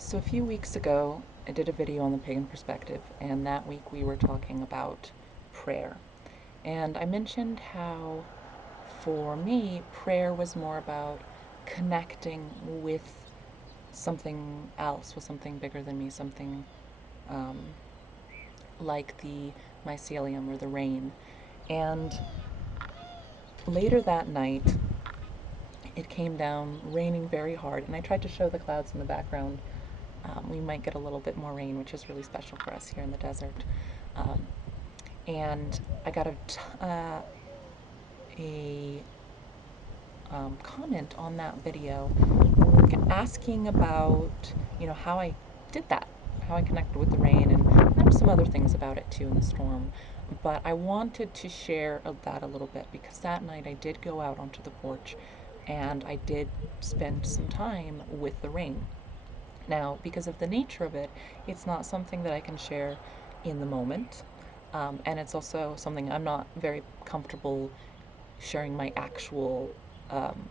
So a few weeks ago, I did a video on the pagan perspective, and that week we were talking about prayer. And I mentioned how, for me, prayer was more about connecting with something else, with something bigger than me, something um, like the mycelium or the rain. And later that night, it came down raining very hard, and I tried to show the clouds in the background. We might get a little bit more rain, which is really special for us here in the desert. Um, and I got a comment on that video asking about how I did that, how I connected with the rain, and there were some other things about it too in the storm. But I wanted to share that a little bit because that night I did go out onto the porch and I did spend some time with the rain. Now, because of the nature of it, it's not something that I can share in the moment. And it's also something I'm not very comfortable sharing my actual um,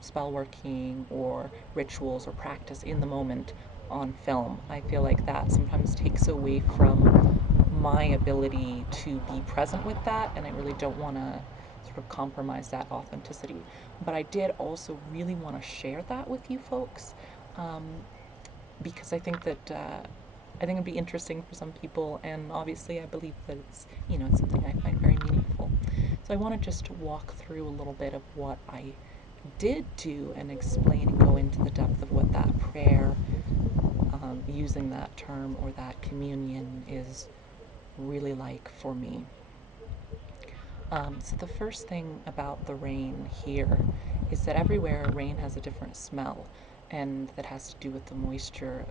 spell working or rituals or practice in the moment on film. I feel like that sometimes takes away from my ability to be present with that, and I really don't want to sort of compromise that authenticity. But I did also really want to share that with you folks, um, because I think it'd be interesting for some people, and obviously I believe that it's something I find very meaningful. So I want to just walk through a little bit of what I did do and explain and go into the depth of what that prayer, using that term or that communion, is really like for me. So the first thing about the rain here is that everywhere rain has a different smell, and that has to do with the moisture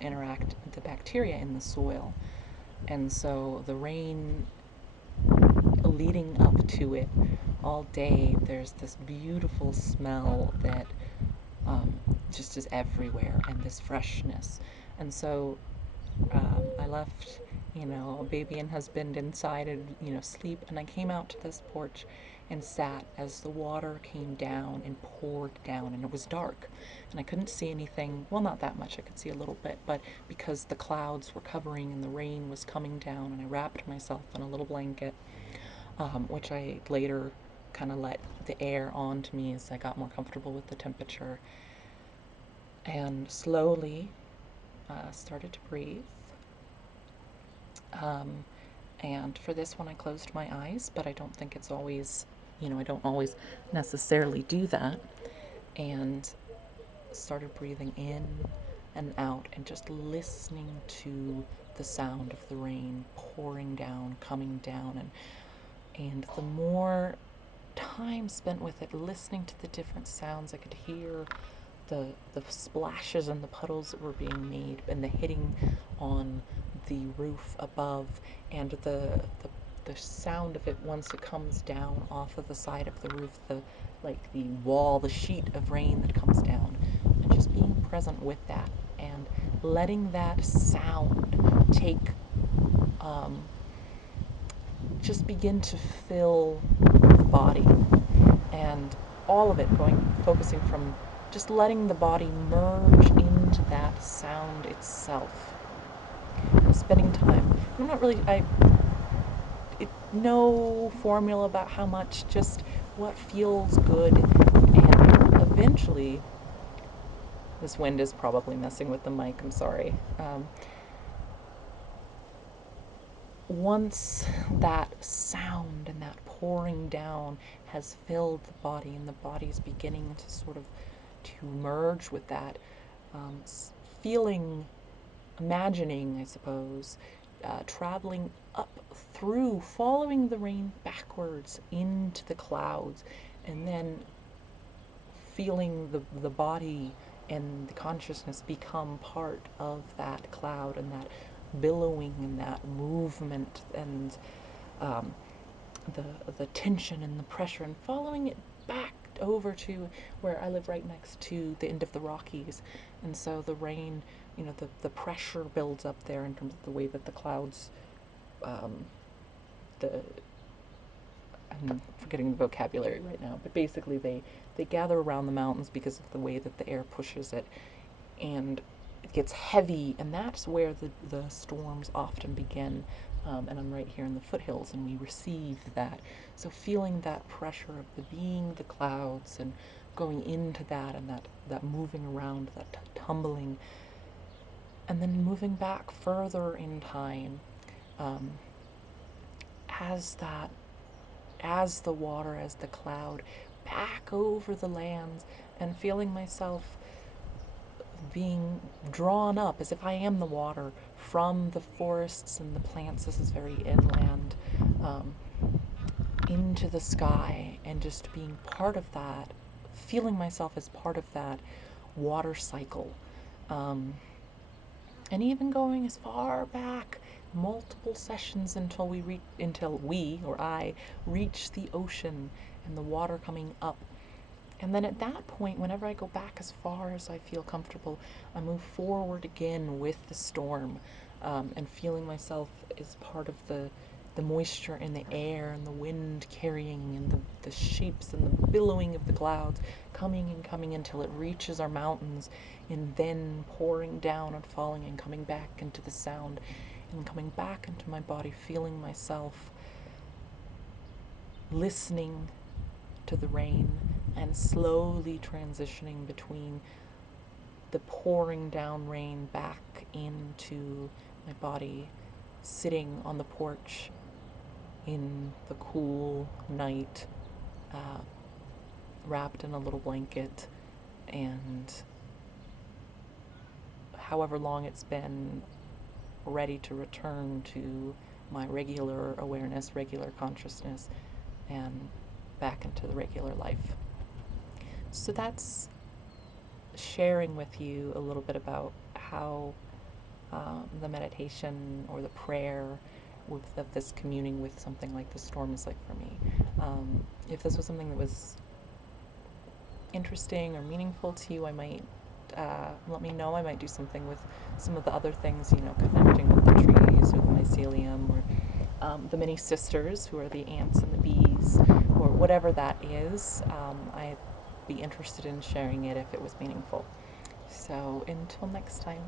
interact the bacteria in the soil. And so the rain leading up to it all day, there's this beautiful smell that um, just is everywhere, and this freshness. And so I left, a baby and husband inside and, sleep. And I came out to this porch and sat as the water came down and poured down, and it was dark. And I couldn't see anything. Well, not that much. I could see a little bit, but because the clouds were covering and the rain was coming down, and I wrapped myself in a little blanket, which I later kind of let the air onto me as I got more comfortable with the temperature, and slowly started to breathe. Um, and for this one, I closed my eyes, but I don't think it's always, I don't always necessarily do that. And started breathing in and out and just listening to the sound of the rain pouring down, coming down. And the more time spent with it, listening to the different sounds, I could hear the splashes and the puddles that were being made, and the hitting on the roof above, and the sound of it once it comes down off of the side of the roof, the wall, the sheet of rain that comes down, and just being present with that and letting that sound take just begin to fill the body, and all of it focusing from just letting the body merge into that sound itself and spending time. I'm not really, no formula about how much, just what feels good. And eventually, this wind is probably messing with the mic, I'm sorry. Once that sound and that pouring down has filled the body, and the body's beginning to sort of to merge with that, um, feeling, imagining, I suppose, traveling up through, following the rain backwards into the clouds, and then feeling the body and the consciousness become part of that cloud, and that billowing and that movement, and um, the tension and the pressure, and following it back over to where I live right next to the end of the Rockies. And so the rain, the pressure builds up there in terms of the way that the clouds, um, the I'm forgetting the vocabulary right now, but basically they gather around the mountains because of the way that the air pushes it. And gets heavy, and that's where the storms often begin. And I'm right here in the foothills, and we receive that. So feeling that pressure of the being the clouds and going into that and that moving around, that tumbling, and then moving back further in time um, as that, as the water, as the cloud, back over the lands, and feeling myself being drawn up as if I am the water from the forests and the plants. This is very inland, um, into the sky, and just being part of that, feeling myself as part of that water cycle. Um, and even going as far back, multiple sessions until we or I reach the ocean and the water coming up. And then at that point, whenever I go back as far as I feel comfortable, I move forward again with the storm, and feeling myself as part of the moisture in the air and the wind carrying and the shapes and the billowing of the clouds coming and coming until it reaches our mountains, and then pouring down and falling and coming back into the sound and coming back into my body, feeling myself listening to the rain and slowly transitioning between the pouring down rain back into my body, sitting on the porch in the cool night, uh, wrapped in a little blanket, and however long it's been, ready to return to my regular awareness, regular consciousness, and back into the regular life. So that's sharing with you a little bit about how the meditation or the prayer of this communing with something like the storm is like for me. If this was something that was interesting or meaningful to you, I might let me know. I might do something with some of the other things, connecting with the trees or the mycelium or the many sisters who are the ants and the bees or whatever that is. I'd be interested in sharing it if it was meaningful. So until next time.